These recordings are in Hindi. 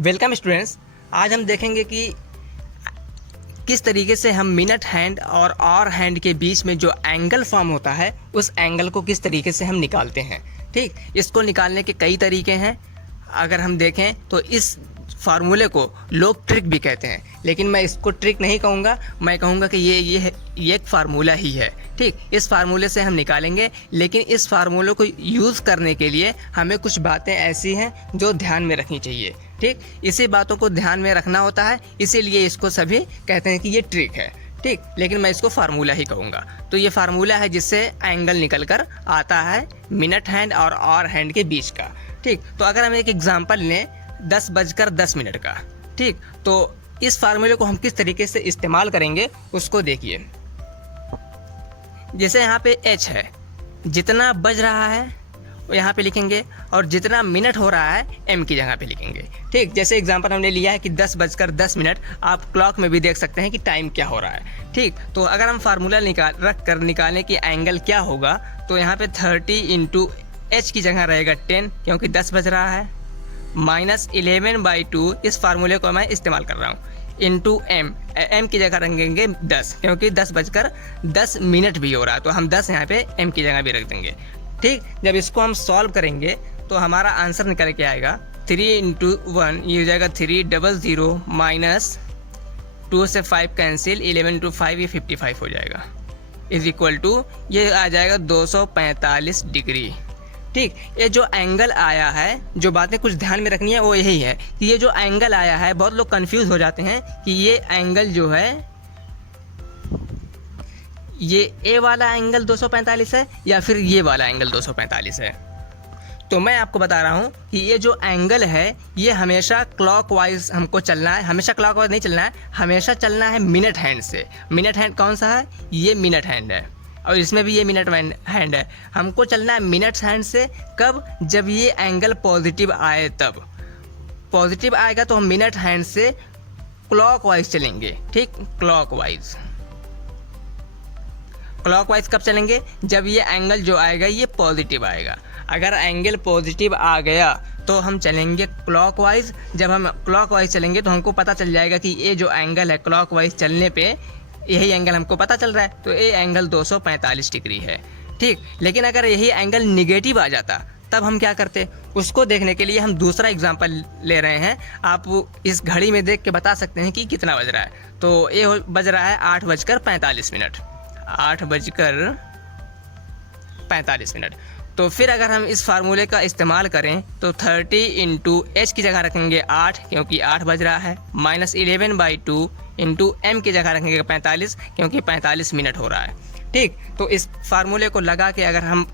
Welcome students. आज हम देखेंगे कि किस तरीके से हम मिनट हैंड और आवर हैंड के बीच में जो एंगल फॉर्म होता है उस एंगल को किस तरीके से हम निकालते हैं। ठीक, इसको निकालने के कई तरीके हैं। अगर हम देखें तो इस फार्मूले को लोग ट्रिक भी कहते हैं, लेकिन मैं इसको ट्रिक नहीं कहूँगा, मैं कहूँगा कि ये एक फार्मूला ही है। ठीक, इस फार्मूले से हम निकालेंगे, लेकिन इस फार्मूले को यूज़ करने के लिए हमें कुछ बातें ऐसी हैं जो ध्यान में रखनी चाहिए। ठीक, इसी बातों को ध्यान में रखना होता है, इसीलिए इसको सभी कहते हैं कि ये ट्रिक है। ठीक, लेकिन मैं इसको फार्मूला ही कहूँगा। तो ये फार्मूला है जिससे एंगल निकल कर आता है मिनट हैंड और आवर हैंड के बीच का। ठीक, तो अगर हम एक एग्जाम्पल लें 10:10 का। ठीक, तो इस फार्मूले को हम किस तरीके से इस्तेमाल करेंगे उसको देखिए। जैसे यहाँ पे h है, जितना बज रहा है वो यहाँ पे लिखेंगे, और जितना मिनट हो रहा है m की जगह पे लिखेंगे। ठीक, जैसे एग्जांपल हमने लिया है कि 10:10, आप क्लॉक में भी देख सकते हैं कि टाइम क्या हो रहा है। ठीक, तो अगर हम फार्मूला रख कर निकालें कि एंगल क्या होगा, तो यहाँ पे 30 × h की जगह रहेगा 10, क्योंकि 10 बज रहा है, माइनस 11/2, इस फार्मूले को मैं इस्तेमाल कर रहा हूँ, इंटू m की जगह रखेंगे 10, क्योंकि 10:10 भी हो रहा है, तो हम 10 यहाँ पे m की जगह भी रख देंगे। ठीक, जब इसको हम सॉल्व करेंगे तो हमारा आंसर निकल के आएगा 3 × 1, ये हो जाएगा 300, माइनस 2 से 5 कैंसिल, 11 × 5 ये 55 हो जाएगा, इज इक्वल टू ये आ जाएगा 245 डिग्री। ठीक, ये जो एंगल आया है, जो बातें कुछ ध्यान में रखनी है वो यही है कि ये जो एंगल आया है, बहुत लोग कंफ्यूज हो जाते हैं कि ये एंगल जो है, ये ए वाला एंगल 245 है या फिर ये वाला एंगल 245 है। तो मैं आपको बता रहा हूँ कि ये जो एंगल है ये हमेशा क्लॉकवाइज हमको चलना है, हमेशा क्लॉकवाइज नहीं चलना है, हमेशा चलना है मिनट हैंड से। मिनट हैंड कौन सा है? ये मिनट हैंड है, और इसमें भी ये मिनट हैंड है। हमको चलना है मिनट हैंड से। कब? जब ये एंगल पॉजिटिव आए तब। पॉजिटिव आएगा तो हम मिनट हैंड से क्लॉकवाइज चलेंगे। ठीक, क्लॉकवाइज कब चलेंगे? जब ये एंगल जो आएगा ये पॉजिटिव आएगा। अगर एंगल पॉजिटिव आ गया तो हम चलेंगे क्लॉकवाइज। जब हम क्लॉकवाइज चलेंगे तो हमको पता चल जाएगा कि ये जो एंगल है क्लॉकवाइज चलने पे यही एंगल हमको पता चल रहा है, तो ये एंगल 245 डिग्री है। ठीक, लेकिन अगर यही एंगल निगेटिव आ जाता तब हम क्या करते, उसको देखने के लिए हम दूसरा एग्जांपल ले रहे हैं। आप इस घड़ी में देख के बता सकते हैं कि कितना बज रहा है। तो ये बज रहा है 8:45, 8:45। तो फिर अगर हम इस फार्मूले का इस्तेमाल करें तो 30 × h की जगह रखेंगे 8, क्योंकि 8 बज रहा है, माइनस 11/2 इंटू m की जगह रखेंगे 45, क्योंकि 45 मिनट हो रहा है। ठीक, तो इस फार्मूले को लगा के अगर हम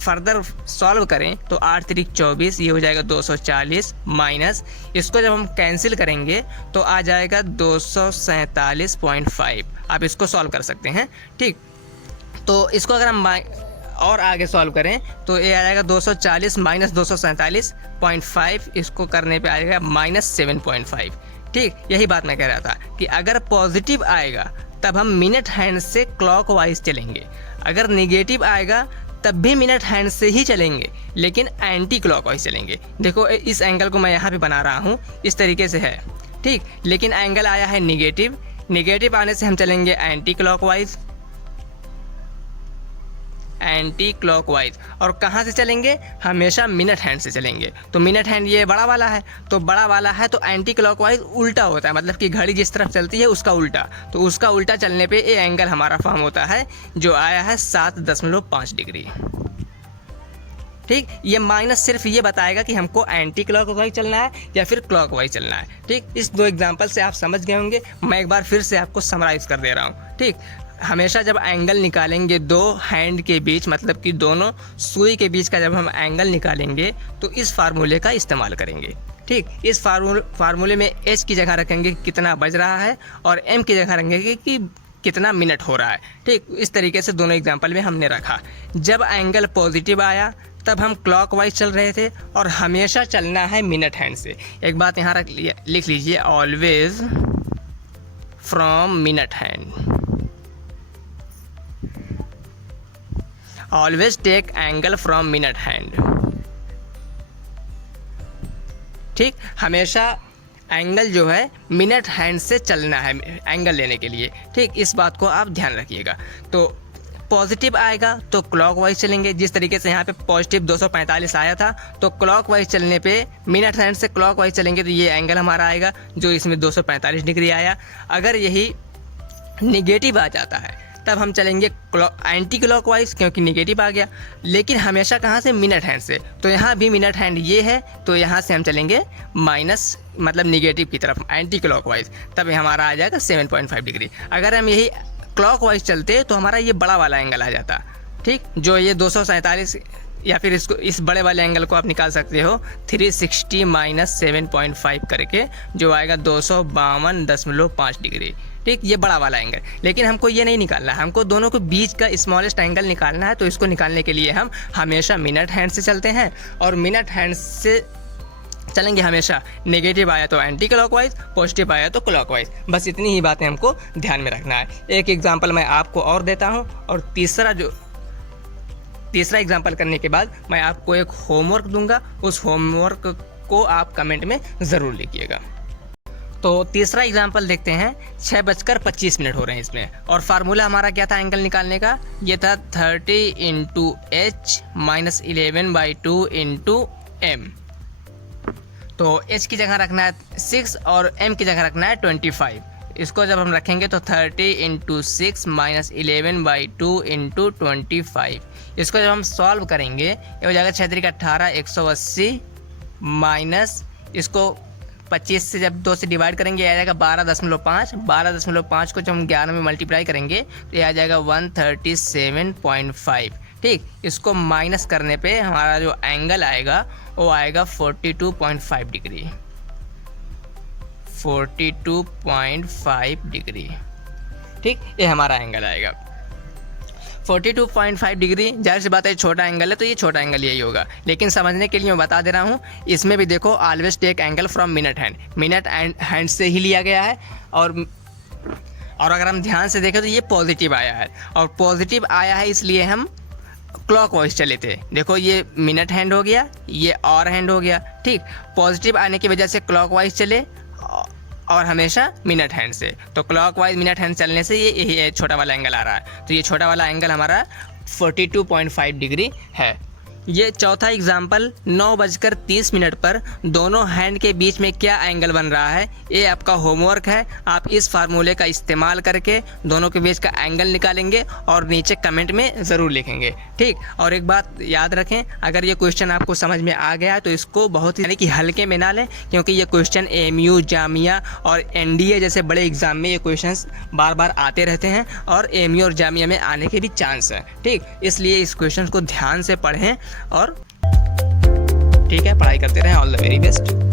फर्दर सॉल्व करें तो 8 × 3 = 24, ये हो जाएगा 240, माइनस इसको जब हम कैंसिल करेंगे तो आ जाएगा 247.5। आप इसको सॉल्व कर सकते हैं। ठीक, तो इसको अगर हम और आगे सॉल्व करें तो ये आ जाएगा 240 माइनस 247.5, इसको करने पे आएगा -7.5। ठीक, यही बात मैं कह रहा था कि अगर पॉजिटिव आएगा तब हम मिनट हैंड से क्लॉकवाइज चलेंगे, अगर नेगेटिव आएगा तब भी मिनट हैंड से ही चलेंगे, लेकिन एंटी क्लॉकवाइज चलेंगे। देखो इस एंगल को मैं यहाँ पे बना रहा हूँ, इस तरीके से है। ठीक, लेकिन एंगल आया है निगेटिव आने से हम चलेंगे एंटी क्लॉकवाइज। और कहाँ से चलेंगे? हमेशा मिनट हैंड से चलेंगे। तो मिनट हैंड ये बड़ा वाला है, तो बड़ा वाला है तो एंटी क्लॉकवाइज उल्टा होता है, मतलब कि घड़ी जिस तरफ चलती है उसका उल्टा। तो उसका उल्टा चलने पे ये एंगल हमारा फॉर्म होता है जो आया है 7.5 डिग्री। ठीक, ये माइनस सिर्फ ये बताएगा कि हमको एंटी क्लॉकवाइज चलना है या फिर क्लॉकवाइज चलना है। ठीक, इस दो एग्जाम्पल से आप समझ गए होंगे। मैं एक बार फिर से आपको समराइज कर दे रहा हूँ। ठीक, हमेशा जब एंगल निकालेंगे दो हैंड के बीच, मतलब कि दोनों सुई के बीच का जब हम एंगल निकालेंगे तो इस फार्मूले का इस्तेमाल करेंगे। ठीक, इस फार्मूले में h की जगह रखेंगे कितना बज रहा है और m की जगह रखेंगे कि कितना मिनट हो रहा है। ठीक, इस तरीके से दोनों एग्जाम्पल में हमने रखा। जब एंगल पॉजिटिव आया तब हम क्लॉकवाइज चल रहे थे, और हमेशा चलना है मिनट हैंड से। एक बात यहाँ लिख लीजिए, always from minute hand, always take angle from minute hand. ठीक, हमेशा एंगल जो है मिनट हैंड से चलना है एंगल लेने के लिए, ठीक। इस बात को आप ध्यान रखिएगा। तो पॉजिटिव आएगा तो क्लॉकवाइज चलेंगे, जिस तरीके से यहाँ पे पॉजिटिव 245 आया था, तो क्लॉकवाइज चलने पे मिनट हैंड से क्लॉकवाइज चलेंगे तो ये एंगल हमारा आएगा जो इसमें 245 डिग्री आया। अगर यही निगेटिव आ जाता है तब हम चलेंगे एंटी क्लॉकवाइज, क्योंकि निगेटिव आ गया, लेकिन हमेशा कहाँ से, मिनट हैंड से। तो यहाँ भी मिनट हैंड ये है, तो यहाँ से हम चलेंगे माइनस मतलब निगेटिव की तरफ, एंटी क्लॉकवाइज, तब हमारा आ जाएगा 7.5 डिग्री। अगर हम यही क्लॉकवाइज चलते तो हमारा ये बड़ा वाला एंगल आ जाता, ठीक, जो ये 247, या फिर इसको इस बड़े वाले एंगल को आप निकाल सकते हो 360 माइनस 7.5 करके, जो आएगा 252.5 डिग्री, ठीक, ये बड़ा वाला एंगल। लेकिन हमको ये नहीं निकालना है, हमको दोनों के बीच का स्मॉलेस्ट एंगल निकालना है। तो इसको निकालने के लिए हम हमेशा मिनट हैंड से चलते हैं, और मिनट हैंड से चलेंगे हमेशा, नेगेटिव आया तो एंटी क्लॉकवाइज, पॉजिटिव आया तो क्लॉकवाइज। बस इतनी ही बातें हमको ध्यान में रखना है। एक एग्जांपल मैं आपको और देता हूं, और तीसरा एग्जांपल करने के बाद मैं आपको एक होमवर्क दूंगा, उस होमवर्क को आप कमेंट में ज़रूर लिखिएगा। तो तीसरा एग्जांपल देखते हैं। 6:25 हो रहे हैं इसमें, और फार्मूला हमारा क्या था एंगल निकालने का, ये था 30 × h माइनस 11/2 × m। तो h की जगह रखना है 6 और m की जगह रखना है 25। इसको जब हम रखेंगे तो 30 × 6 माइनस 11/2 × 25। इसको जब हम सॉल्व करेंगे ये हो जाएगा 6 × 18, 180 माइनस इसको 25 से जब 2 से डिवाइड करेंगे आ जाएगा 12.5। 12.5 को जब हम 11 में मल्टीप्लाई करेंगे तो ये आ जाएगा 137.5, ठीक। इसको माइनस करने पे हमारा जो एंगल आएगा वो आएगा 42.5 डिग्री, 42.5 डिग्री, ठीक, ये हमारा एंगल आएगा 42.5 डिग्री। जाहिर सी बात है छोटा एंगल है तो ये छोटा एंगल यही होगा, लेकिन समझने के लिए मैं बता दे रहा हूँ, इसमें भी देखो always take angle from minute hand, minute hand से ही लिया गया है। और अगर हम ध्यान से देखें तो ये पॉजिटिव आया है, और पॉजिटिव आया है इसलिए हम क्लॉकवाइज चले थे। देखो ये मिनट हैंड हो गया, ये और हैंड हो गया, ठीक। पॉजिटिव आने की वजह से क्लॉकवाइज चले, और हमेशा मिनट हैंड से। तो क्लॉकवाइज मिनट हैंड चलने से ये छोटा वाला एंगल आ रहा है, तो ये छोटा वाला एंगल हमारा 42.5 डिग्री है। ये चौथा एग्जाम्पल 9:30 पर दोनों हैंड के बीच में क्या एंगल बन रहा है, ये आपका होमवर्क है। आप इस फार्मूले का इस्तेमाल करके दोनों के बीच का एंगल निकालेंगे और नीचे कमेंट में ज़रूर लिखेंगे, ठीक। और एक बात याद रखें, अगर ये क्वेश्चन आपको समझ में आ गया है तो इसको बहुत ही यानी कि हल्के में ना लें, क्योंकि ये क्वेश्चन AMU, जामिया और NDA जैसे बड़े एग्जाम में ये क्वेश्चन बार बार आते रहते हैं, और AMU और जामिया में आने के भी चांस है, ठीक। इसलिए इस क्वेश्चन को ध्यान से पढ़ें, और ठीक है, पढ़ाई करते रहें। All the very best.